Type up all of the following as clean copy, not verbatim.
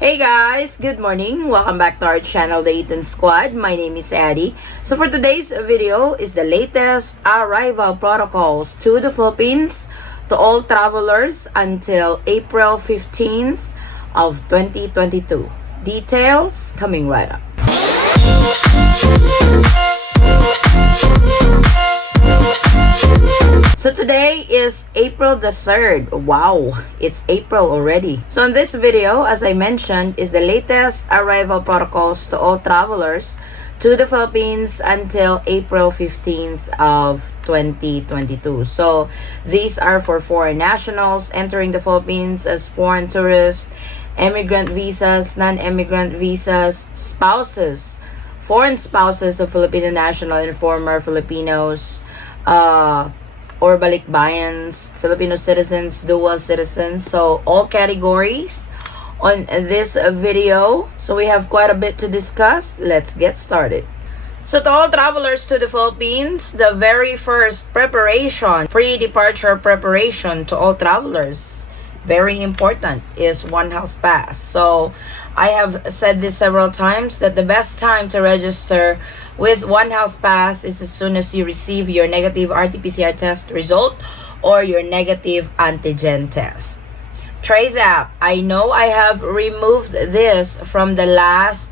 Hey guys, good morning. Welcome back to our channel, the Eaton Squad. My name is Addie. So for today's video is the latest arrival protocols to the Philippines to all travelers until April 15th of 2022. Details coming right up. So today is April the 3rd. Wow, it's April already. So in this video, as I mentioned, is the latest arrival protocols to all travelers to the Philippines until April 15th of 2022. So these are for foreign nationals entering the Philippines as foreign tourists, immigrant visas, non-immigrant visas, spouses, foreign spouses of Filipino national and former Filipinos, or Balikbayans, Filipino citizens, dual citizens. So all categories on this video. So we have quite a bit to discuss. Let's get started. So to all travelers to the Philippines, the very first preparation, pre-departure preparation to all travelers, very important, is One Health Pass. So I have said this several times that the best time to register with One Health Pass is as soon as you receive your negative RT-PCR test result or your negative antigen test. Trace app. I know I have removed this from the last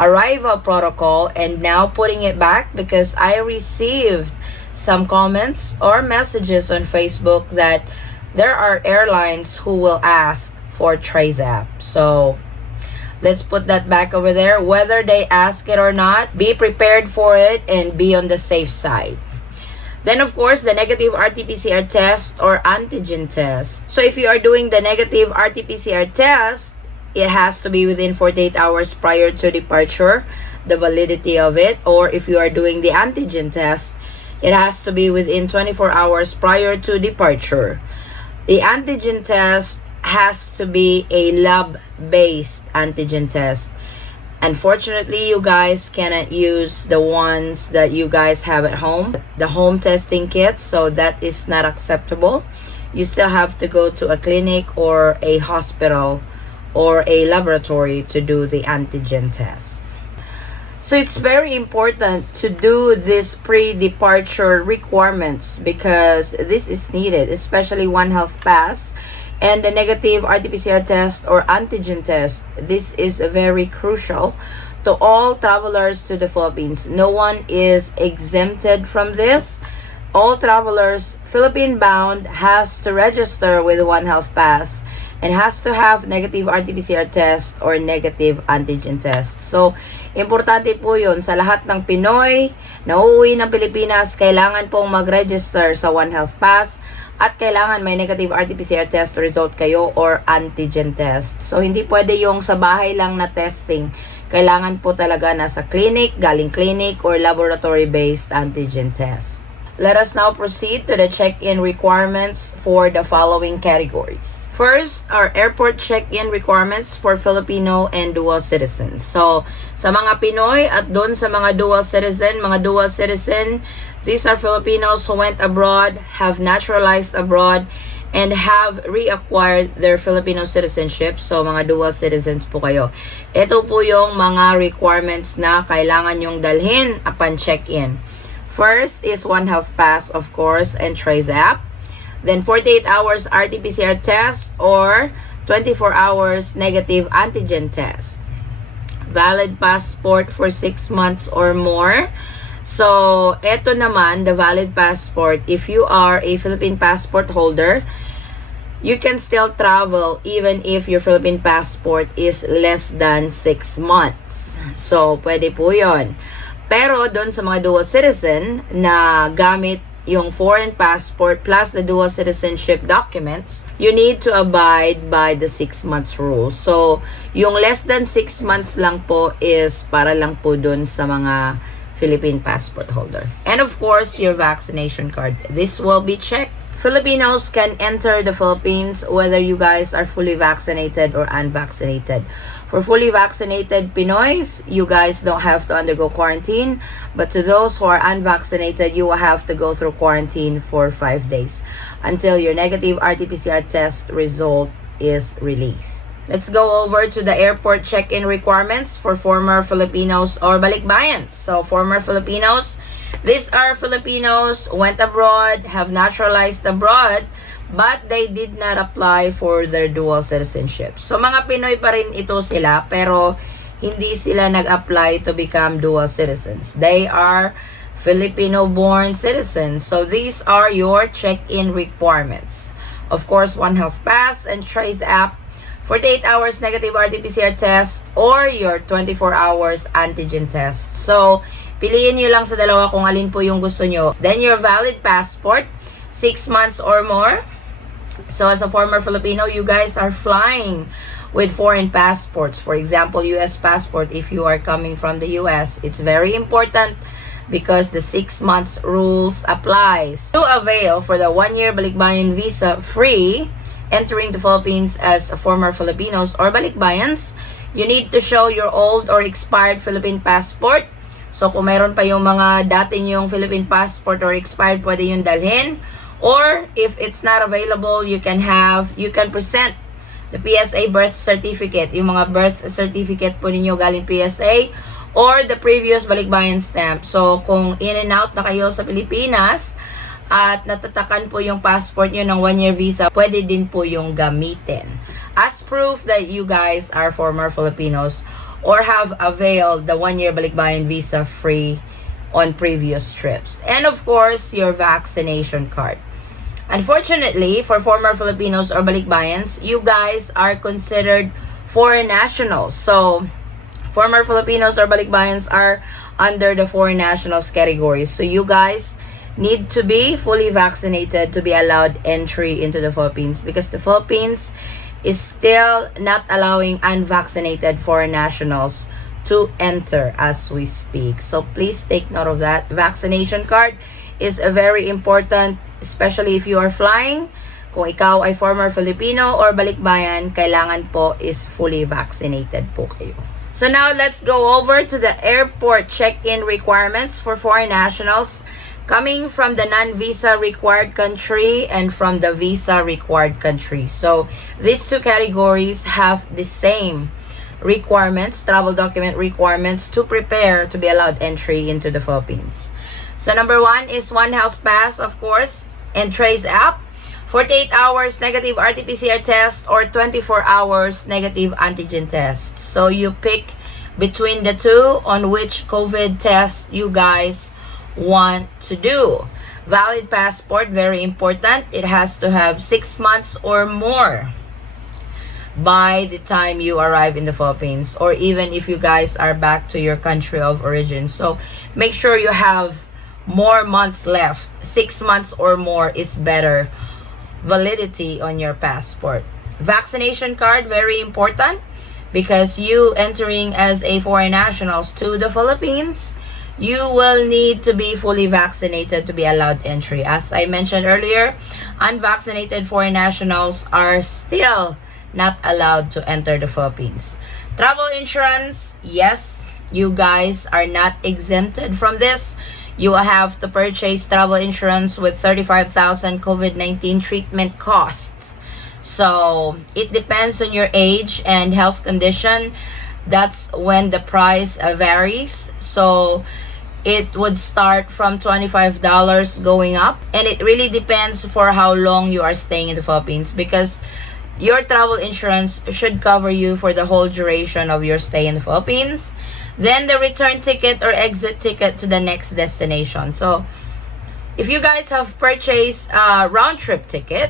arrival protocol and now putting it back because I received some comments or messages on Facebook that there are airlines who will ask for Trace app. So let's put that back over there. Whether they ask it or not, be prepared for it and be on the safe side. Then of course, the negative RT-PCR test or antigen test. So if you are doing the negative RT-PCR test, it has to be within 48 hours prior to departure, the validity of it. Or if you are doing the antigen test, it has to be within 24 hours prior to departure. The antigen test has to be a lab-based antigen test. Unfortunately, you guys cannot use the ones that you guys have at home, the home testing kits, so that is not acceptable. You still have to go to a clinic or a hospital or a laboratory to do the antigen test. So it's very important to do this pre-departure requirements because this is needed, especially One Health Pass and the negative RT-PCR test or antigen test. This is very crucial to all travelers to the Philippines. No one is exempted from this. All travelers Philippine bound has to register with One Health Pass and has to have negative RT-PCR test or negative antigen test. So, importante po yun sa lahat ng Pinoy na uuwi ng Pilipinas, kailangan pong mag-register sa One Health Pass at kailangan may negative RT-PCR test result kayo or antigen test. So, hindi pwede yung sa bahay lang na testing. Kailangan po talaga nasa clinic, galing clinic, or laboratory-based antigen test. Let us now proceed to the check-in requirements for the following categories. First, our airport check-in requirements for Filipino and dual citizens. So, sa mga Pinoy at doon sa mga dual citizen, these are Filipinos who went abroad, have naturalized abroad, and have reacquired their Filipino citizenship. So, mga dual citizens po kayo. Ito po yung mga requirements na kailangan yung dalhin upon check-in. First is One Health Pass, of course, and Trace app. Then 48 hours RT-PCR test or 24 hours negative antigen test. Valid passport for 6 months or more. So, eto naman, the valid passport. If you are a Philippine passport holder, you can still travel even if your Philippine passport is less than 6 months. So, pwede po yun. Pero doon sa mga dual citizen na gamit yung foreign passport plus the dual citizenship documents, you need to abide by the 6 months rule. So, yung less than 6 months lang po is para lang po doon sa mga Philippine passport holder. And of course, your vaccination card. This will be checked. Filipinos can enter the Philippines whether you guys are fully vaccinated or unvaccinated. For fully vaccinated Pinoys, you guys don't have to undergo quarantine. But to those who are unvaccinated, you will have to go through quarantine for 5 days until your negative RT-PCR test result is released. let's go over to the airport check-in requirements for former Filipinos or Balikbayans. So, former Filipinos, these are Filipinos, went abroad, have naturalized abroad, but they did not apply for their dual citizenship. So, mga Pinoy pa rin ito sila, pero hindi sila nag-apply to become dual citizens. They are Filipino-born citizens. So, these are your check-in requirements. Of course, One Health Pass and Trace app, 48 hours negative RT-PCR test, or your 24 hours antigen test. So, piliin nyo lang sa dalawa kung alin po yung gusto nyo. Then, your valid passport, 6 months or more. So, as a former Filipino, you guys are flying with foreign passports. For example, U.S. passport, if you are coming from the U.S., it's very important because the 6 months rules applies. To avail for the 1-year Balikbayan visa free, entering the Philippines as a former Filipinos or Balikbayans, you need to show your old or expired Philippine passport. So, kung mayroon pa yung mga dati yung Philippine passport or expired, pwede yung dalhin. Or, if it's not available, you can present the PSA birth certificate. Yung mga birth certificate po ninyo galing PSA or the previous Balikbayan stamp. So, kung in and out na kayo sa Pilipinas at natatakan po yung passport nyo ng 1-year visa, pwede din po yung gamitin as proof that you guys are former Filipinos or have availed the 1-year Balikbayan visa free on previous trips. And of course, your vaccination card. Unfortunately, for former Filipinos or Balikbayans, you guys are considered foreign nationals. So, former Filipinos or Balikbayans are under the foreign nationals category. So, you guys need to be fully vaccinated to be allowed entry into the Philippines because the Philippines is still not allowing unvaccinated foreign nationals to enter as we speak. So, please take note of that. Vaccination card is very important, especially if you are flying. Kung ikaw ay former Filipino or Balikbayan, kailangan po is fully vaccinated po kayo. So now, let's go over to the airport check-in requirements for foreign nationals coming from the non-visa required country and from the visa required country. So, these two categories have the same requirements, travel document requirements to prepare to be allowed entry into the Philippines. So, number 1 is One Health Pass, of course, and Trace app, 48 hours negative RT-PCR test, or 24 hours negative antigen test. So, you pick between the two on which COVID test you guys want to do. Valid passport, very important. It has to have 6 months or more by the time you arrive in the Philippines, or even if you guys are back to your country of origin. So, make sure you have more months left. 6 months or more is better validity on your passport. Vaccination card, very important because you entering as a foreign nationals to the Philippines, you will need to be fully vaccinated to be allowed entry. As I mentioned earlier, unvaccinated foreign nationals are still not allowed to enter the Philippines. Travel insurance, yes, you guys are not exempted from this. You will have to purchase travel insurance with 35,000 COVID-19 treatment costs. So, it depends on your age and health condition. That's when the price varies. So, it would start from $25 going up. And it really depends for how long you are staying in the Philippines because your travel insurance should cover you for the whole duration of your stay in the Philippines. Then the return ticket or exit ticket to the next destination. So, if you guys have purchased a round trip ticket,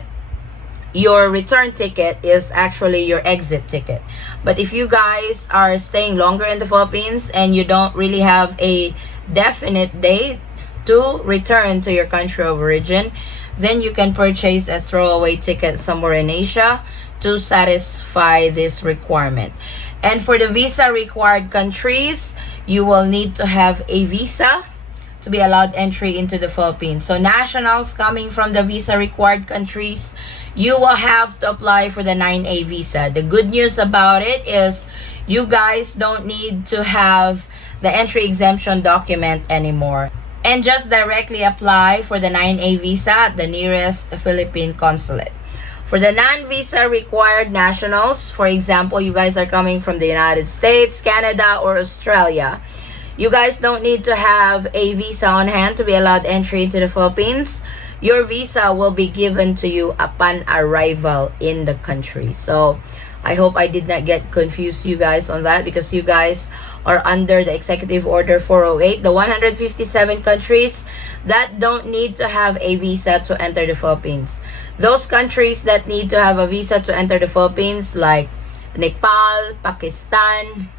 your return ticket is actually your exit ticket. But if you guys are staying longer in the Philippines and you don't really have a definite date to return to your country of origin, then you can purchase a throwaway ticket somewhere in Asia to satisfy this requirement. And for the visa required countries, you will need to have a visa to be allowed entry into the Philippines. So nationals coming from the visa required countries, you will have to apply for the 9A visa. The good news about it is you guys don't need to have the entry exemption document anymore. And just directly apply for the 9A visa at the nearest Philippine consulate. For the non-visa required nationals, for example, you guys are coming from the United States, Canada, or Australia, you guys don't need to have a visa on hand to be allowed entry into the Philippines. Your visa will be given to you upon arrival in the country. So I hope I did not get confused you guys on that, because you guys are under the Executive Order 408, the 157 countries that don't need to have a visa to enter the Philippines. Those countries that need to have a visa to enter the Philippines, like Nepal, Pakistan,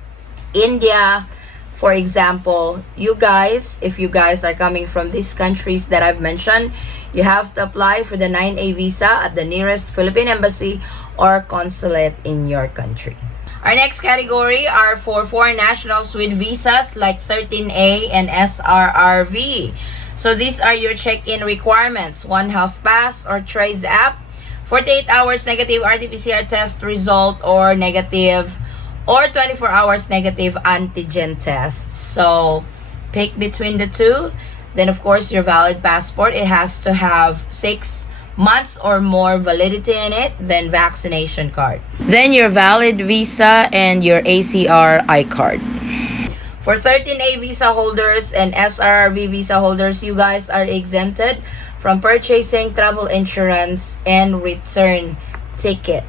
India, for example, you guys, if you guys are coming from these countries that I've mentioned, you have to apply for the 9A visa at the nearest Philippine embassy or consulate in your country. Our next category are for foreign nationals with visas like 13A and SRRV. So these are your check-in requirements: 1 health pass or Trace app, 48 hours negative RT-PCR test result or negative, or 24 hours negative antigen test. So pick between the two. Then of course your valid passport, it has to have 6 months or more validity in it. Then vaccination card, then your valid visa and your ACR card. For 13A visa holders and SRRV visa holders, you guys are exempted from purchasing travel insurance and return ticket.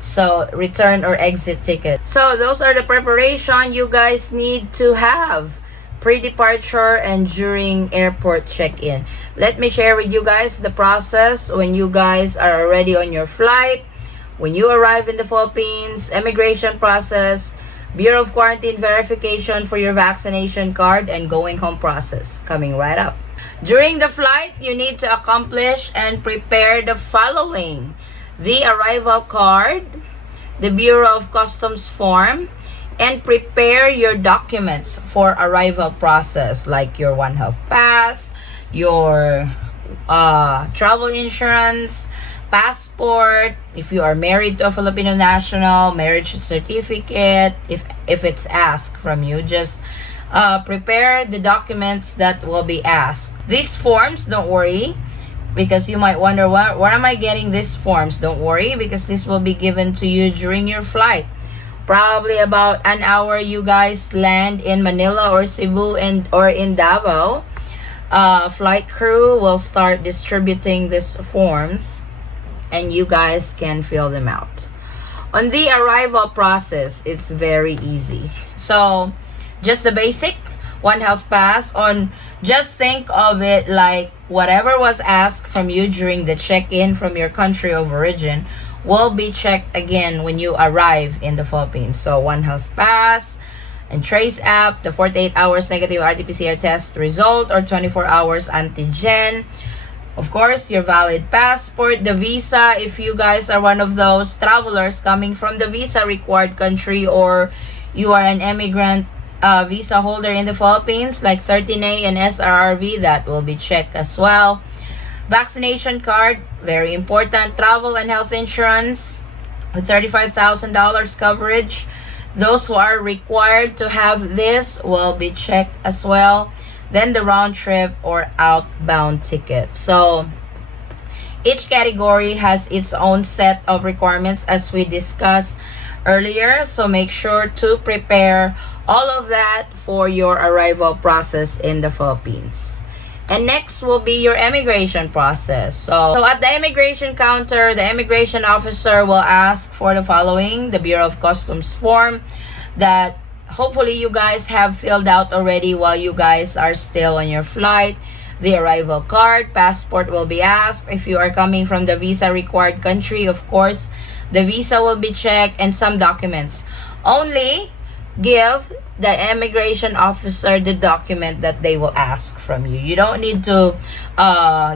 So return or exit ticket. So those are the preparation you guys need to have pre-departure and during airport check-in. Let me share with you guys the process when you guys are already on your flight, when you arrive in the Philippines, immigration process, Bureau of Quarantine verification for your vaccination card, and going home process coming right up. During the flight, you need to accomplish and prepare the following: the arrival card, the Bureau of Customs form, and prepare your documents for arrival process, like your 1 health pass, your travel insurance, passport, if you are married to a Filipino national, marriage certificate, if it's asked from you. Just prepare the documents that will be asked. These forms, don't worry, because you might wonder, where am I getting these forms? Don't worry, because this will be given to you during your flight. Probably about an hour you guys land in Manila or Cebu or in Davao. Flight crew will start distributing these forms and you guys can fill them out. On the arrival process, it's very easy. So just the basic 1 health pass. Just think of it like whatever was asked from you during the check-in from your country of origin will be checked again when you arrive in the Philippines. So 1 health pass and Trace app, the 48 hours negative RT-PCR test result or 24 hours antigen. Of course, your valid passport, the visa, if you guys are one of those travelers coming from the visa required country, or you are an immigrant visa holder in the Philippines like 13A and SRRV, that will be checked as well. Vaccination card, very important. Travel and health insurance with $35,000 coverage. Those who are required to have this will be checked as well. Then the round trip or outbound ticket. So each category has its own set of requirements as we discussed earlier. So make sure to prepare all of that for your arrival process in the Philippines. And next will be your immigration process. So at the immigration counter, the immigration officer will ask for the following: the Bureau of Customs form that hopefully you guys have filled out already while you guys are still on your flight. The arrival card, passport will be asked. If you are coming from the visa required country, of course, the visa will be checked, and some documents. Only give the immigration officer the document that they will ask from you. You don't need to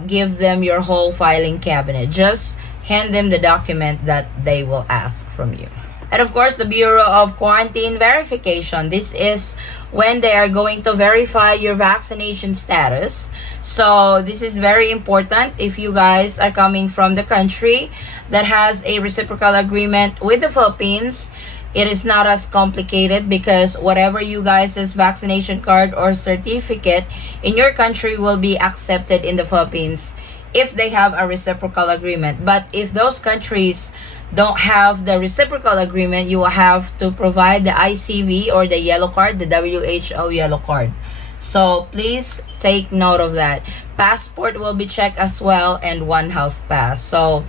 give them your whole filing cabinet. Just hand them the document that they will ask from you. And of course, the Bureau of Quarantine verification. This is when they are going to verify your vaccination status. So this is very important if you guys are coming from the country that has a reciprocal agreement with the Philippines. It is not as complicated, because whatever you guys' vaccination card or certificate in your country will be accepted in the Philippines if they have a reciprocal agreement. But if those countries don't have the reciprocal agreement, you will have to provide the ICV or the yellow card, the WHO yellow card. So please take note of that. Passport will be checked as well, and one health pass. So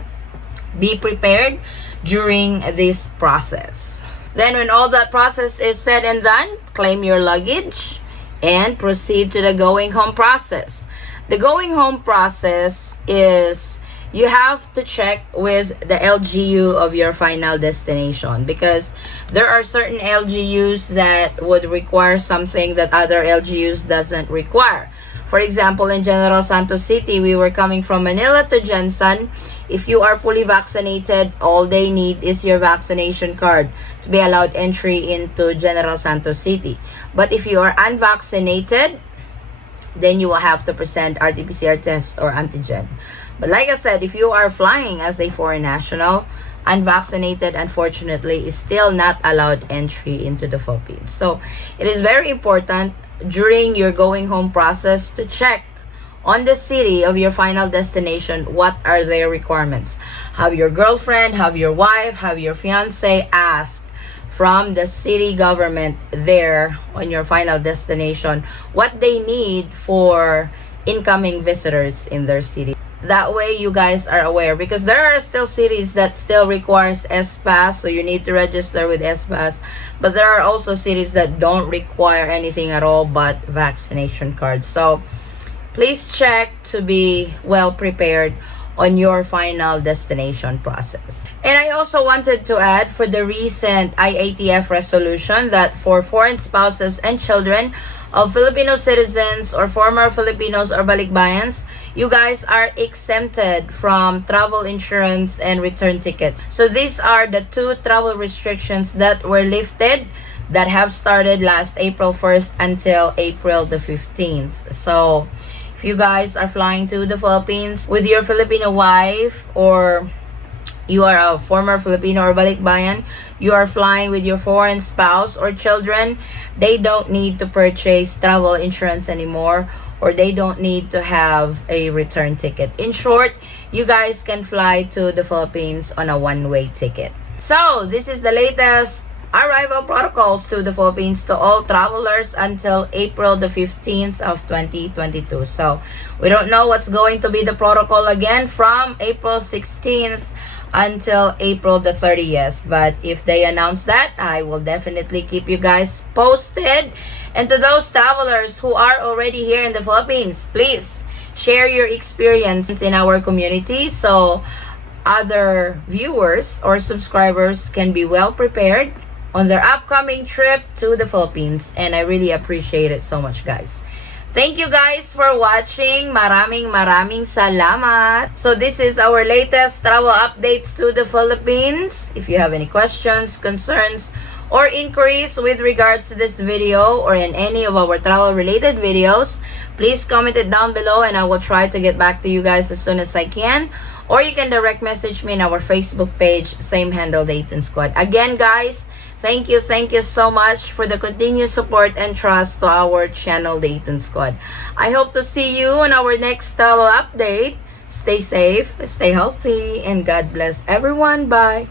be prepared during this process. Then when all that process is said and done, claim your luggage and proceed to the going home process. The going home process is you have to check with the LGU of your final destination, because there are certain LGUs that would require something that other LGUs doesn't require. For example, in General Santos City, we were coming from Manila to Jensen. If you are fully vaccinated, all they need is your vaccination card to be allowed entry into General Santos City. But if you are unvaccinated, then you will have to present RT-PCR test or antigen. But like I said, if you are flying as a foreign national, unvaccinated, unfortunately, is still not allowed entry into the Philippines. So it is very important during your going home process to check on the city of your final destination what are their requirements. Have your girlfriend, have your wife, have your fiance ask from the city government there on your final destination what they need for incoming visitors in their city. That way you guys are aware, because there are still cities that still requires S-Pass, so you need to register with S-Pass. But there are also cities that don't require anything at all but vaccination cards. So please check to be well prepared on your final destination process. And I also wanted to add, for the recent IATF resolution, that for foreign spouses and children of Filipino citizens or former Filipinos or Balikbayans, you guys are exempted from travel insurance and return tickets. So these are the two travel restrictions that were lifted that have started last April 1st until April the 15th. So if you guys are flying to the Philippines with your Filipino wife, or you are a former Filipino or Balikbayan, you are flying with your foreign spouse or children, they don't need to purchase travel insurance anymore, or they don't need to have a return ticket. In short, you guys can fly to the Philippines on a one-way ticket. So this is the latest arrival protocols to the Philippines to all travelers until April the 15th of 2022. So we don't know what's going to be the protocol again from April 16th until April the 30th. But if they announce that, I will definitely keep you guys posted. And to those travelers who are already here in the Philippines, please share your experience in our community so other viewers or subscribers can be well prepared on their upcoming trip to the Philippines. And I really appreciate it so much, guys. Thank you guys for watching. Maraming salamat. So this is our latest travel updates to the Philippines. If you have any questions, concerns, or inquiries with regards to this video or in any of our travel related videos, please comment it down below and I will try to get back to you guys as soon as I can. Or you can direct message me in our Facebook page, same handle, the Eaton Squad. Again, guys, thank you so much for the continued support and trust to our channel, the Eaton Squad. I hope to see you on our next travel update. Stay safe, stay healthy, and God bless everyone. Bye.